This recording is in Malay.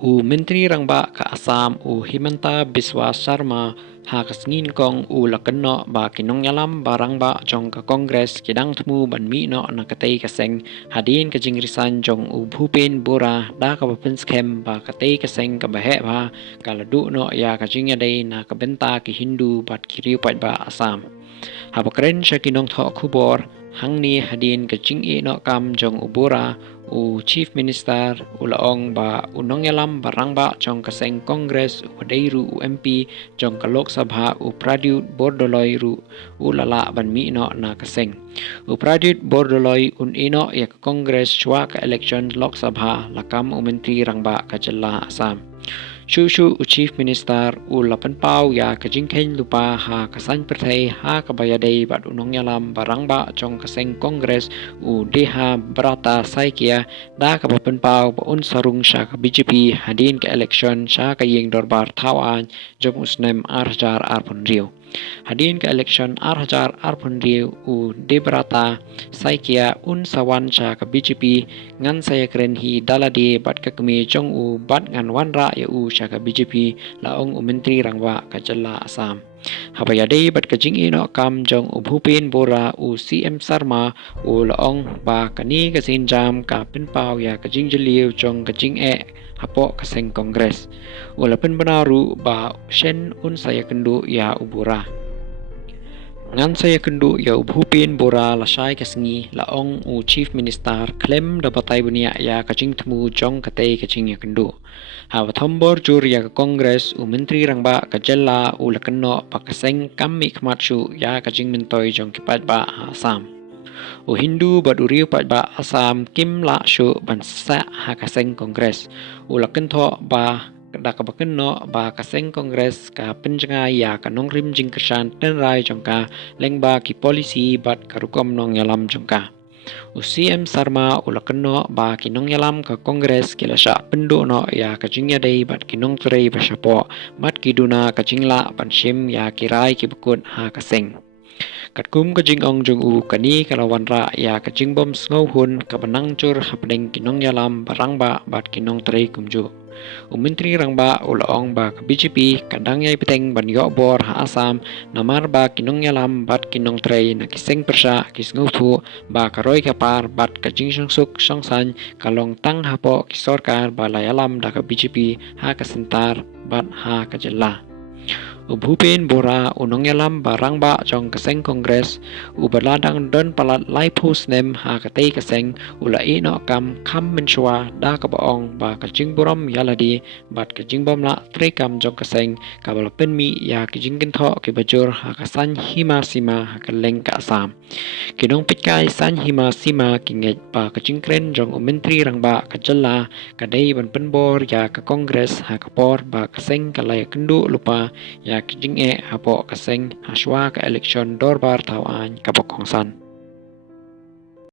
Menteri Rangba ka Assam Himanta Biswa Sarma hakasngin kong lakenno ba kinong yalam barang ba jong ka Kongres kidang temu ban mi no nakatay kaseng hadin kajingrisan jong Bhupin Bora da ka skem ba katay kaseng kabahe ba kaladu no ya kajingya day na kabenta ki Hindu bat kiriu pat ba Assam. Habakren siya kinong tho kubor hangni hadin kajing no kam jong Bora Chief Minister laong ba unong yalam barang ba jong kaseng Kongres wadairu MP jong ka Lok Sabha Pradyut Bordoloi ru lala ban mi no na kaseng. Pradyut Bordoloi ino ya ka Kongres chwa ka election Lok Sabha lakam Menteri Rangba ka Jala Assam. Shushu Chief Minister lapan pau ya kajingkain lupa ha kasan pertai ha kabayadai bat unong yalam barang ba jong kaseng Kongres deha berata saikia da kapapan pau baun sarung sya ka BJP hadin ke election sya ka yeng dorbar tawan jong usnem arjar arpun rio. Hadin ke election arjar arpun rio de berata saikia sawan sya ka BJP ngan saya keren hi dalade bat ka kemi jong bat ngan wanra ya sya ka BJP laong Menteri Rangba ka Jala Assam. Habayadai bat kajing ino kam jong Bhupin Bora CM Sarma laong ba kani kasinjam ka pinpau ya kajing jeliu jong kajing hapo kaseng Kongres. Walaupun benaru ba shen saya kendu ya ubura. Ngan saya kendu ya Bhupin Bora lasai kasengi laong Chief Minister klem dapatai bunia ya kajing temu jong katay kajing ya kendu. Hawathombor jur ya ka Kongres Menteri Rangba ka Jala lakenno pakaseng kami kmatsu ya kajing mentoy jong kipat ba Assam. Hindu baduriu pat ba Assam kim la shu bansa ha kaseng Kongres lakentho ba da ka bakenno ba kaseng Kongres ka penjenga ya ka nongrim jing kesan tenrai jongka lengba ki polisi bat karukom nong yalam jongka. CM Sarma lakenno ba kinong yalam ka Kongres kilasya pendo no ya kajingya day bat kinong turay basyapo mat kiduna kajingla panshim ya kirai kibukut ha kaseng. Katkum kajing ong jong kani kalawan ra ya kajing bom sngohun kabanang cur hapdeng kinong yalam barang ba bat kinong turay kumju. Menteri Rangba laong ba ka BJP kadang yay piteng ban bor ha Assam namar ba kinong yalam bat kinong tray na kiseng persya kisngutu ba karoy kapar bat kajing sungsuk songsan kalong tang hapo kisorkar ba layalam da ka BJP ha kasentar bat ha kajala. Bhupin Bora unong yalam barang ba jong kaseng Kongres baladang don palat lai pusnem ha katay kaseng ino kam menshwa da kabaong ba kajing buram yaladi bat kajing bom la trekam jong kaseng kabalapen mi ya kajing gentho kibajur ha kasan hima sima ha kaleng ka Assam. Kinong pitkai san hima sima kinget ba kajing kren jong Menteri Rangba ka Jala kadai ban penbor ya ka Kongres ha kapor ba kaseng kalaya kendu lupa ya kajing hapo kaseng haswa ka eleksyon dorbar tawan kabokongsan.